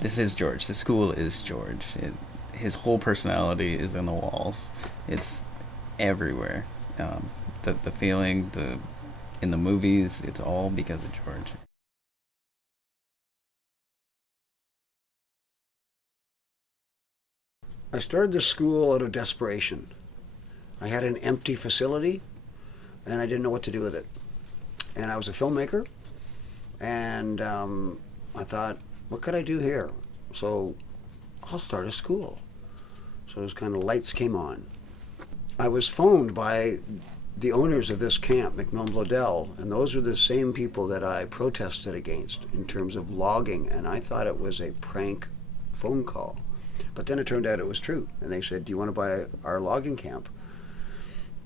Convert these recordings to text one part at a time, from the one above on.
this is George. The school is George. His whole personality is in the walls. It's everywhere. The feeling, the in the movies, it's all because of George. I started the school out of desperation. I had an empty facility and I didn't know what to do with it. And I was a filmmaker, and I thought, what could I do here? So I'll start a school. So those kind of lights came on. I was phoned by the owners of this camp, McMillan Blodell, and those are the same people that I protested against in terms of logging, and I thought it was a prank phone call. But then it turned out it was true, and they said, do you want to buy our logging camp?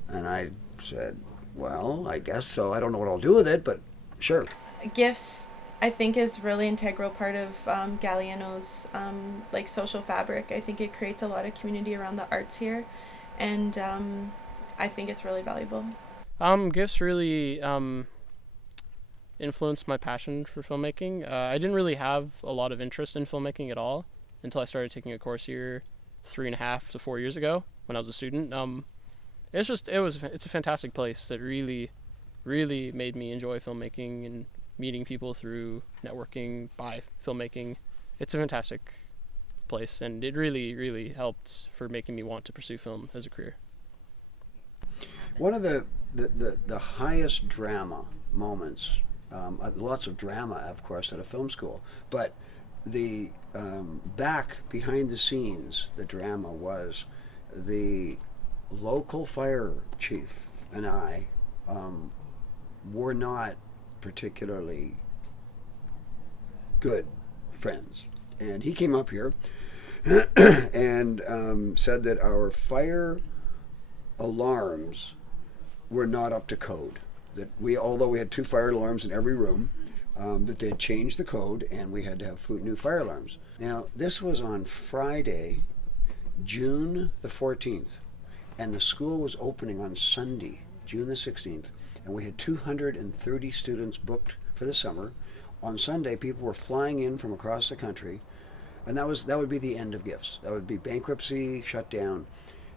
And I said, well, I guess so. I don't know what I'll do with it, but sure. Gifts, I think, is really integral part of Galiano's like social fabric. I think it creates a lot of community around the arts here, and I think it's really valuable. Gifts really influenced my passion for filmmaking. I didn't really have a lot of interest in filmmaking at all until I started taking a course here 3.5 to 4 years ago when I was a student. It's a fantastic place that really, really made me enjoy filmmaking and meeting people through networking by filmmaking. It's a fantastic place, and it really, really helped for making me want to pursue film as a career. One of the highest drama moments, lots of drama, of course, at a film school, but the back behind the scenes, the drama was the local fire chief and I were not particularly good friends. And he came up here and said that our fire alarms were not up to code. That although we had 2 fire alarms in every room, that they had changed the code and we had to have new fire alarms. Now, this was on Friday, June the 14th. And the school was opening on Sunday, June the 16th, and we had 230 students booked for the summer. On Sunday, people were flying in from across the country, and that would be the end of gifts. That would be bankruptcy, shut down.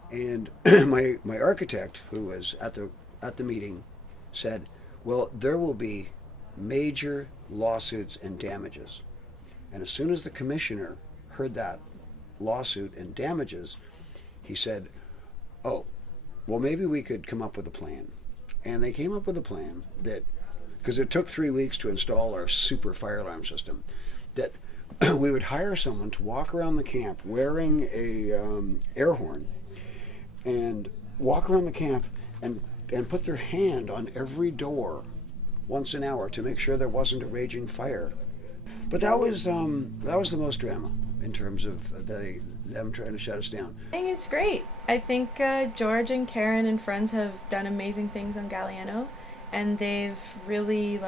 And my architect, who was at the meeting, said, well, there will be major lawsuits and damages. And as soon as the commissioner heard that lawsuit and damages, he said, oh, well, maybe we could come up with a plan. And they came up with a plan that, because it took 3 weeks to install our super fire alarm system, that we would hire someone to walk around the camp wearing a air horn and walk around the camp and put their hand on every door once an hour to make sure there wasn't a raging fire. But that was the most drama in terms of them trying to shut us down. I think it's great. I think George and Karen and friends have done amazing things on Galiano, and they've really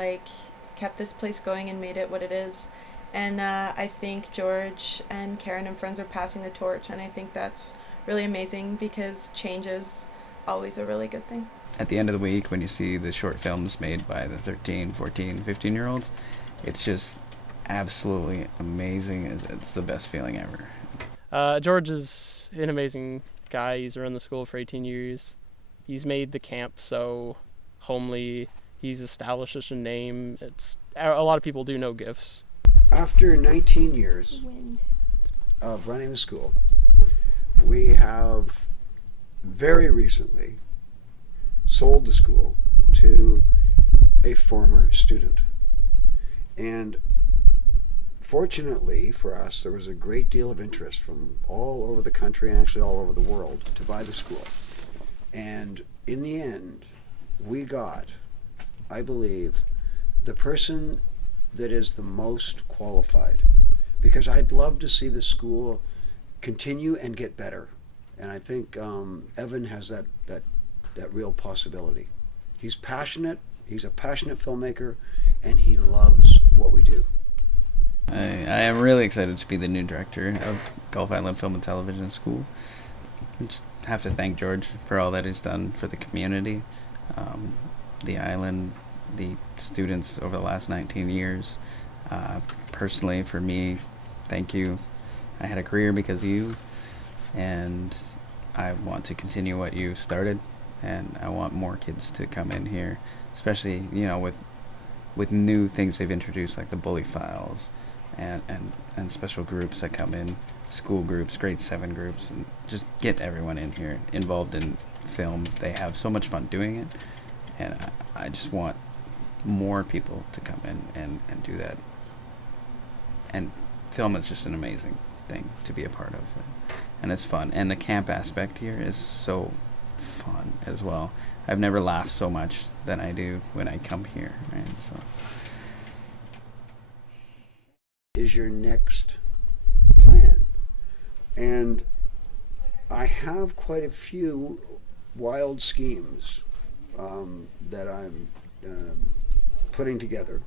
kept this place going and made it what it is. And I think George and Karen and friends are passing the torch, and I think that's really amazing because change is always a really good thing. At the end of the week, when you see the short films made by the 13, 14, 15-year-olds, it's just absolutely amazing. It's the best feeling ever. George is an amazing guy. He's run the school for 18 years. He's made the camp so homely. He's established such a name. A lot of people do know Gifts. After 19 years of running the school, we have very recently sold the school to a former student. And fortunately for us, there was a great deal of interest from all over the country and actually all over the world to buy the school. And in the end, we got, I believe, the person that is the most qualified. Because I'd love to see the school continue and get better. And I think Evan has that real possibility. He's passionate, he's a passionate filmmaker, and he loves what we do. I am really excited to be the new director of Gulf Island Film and Television School. I just have to thank George for all that he's done for the community, the island, the students over the last 19 years. Personally, for me, thank you. I had a career because of you, and I want to continue what you started, and I want more kids to come in here, especially, with new things they've introduced, like the bully files, and special groups that come in, school groups, grade 7 groups, and just get everyone in here involved in film. They have so much fun doing it, and I just want more people to come in and do that. And film is just an amazing thing to be a part of, and it's fun. And the camp aspect here is so fun as well. I've never laughed so much than I do when I come here, right? So, is your next plan? And I have quite a few wild schemes that I'm putting together,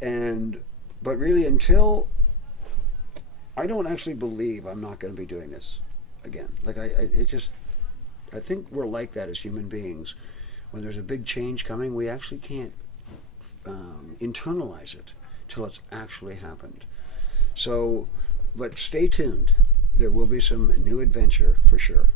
but really, until I don't actually believe I'm not going to be doing this again. Like I think we're like that as human beings. When there's a big change coming, we actually can't internalize it till it's actually happened. So, but stay tuned. There will be some new adventure for sure.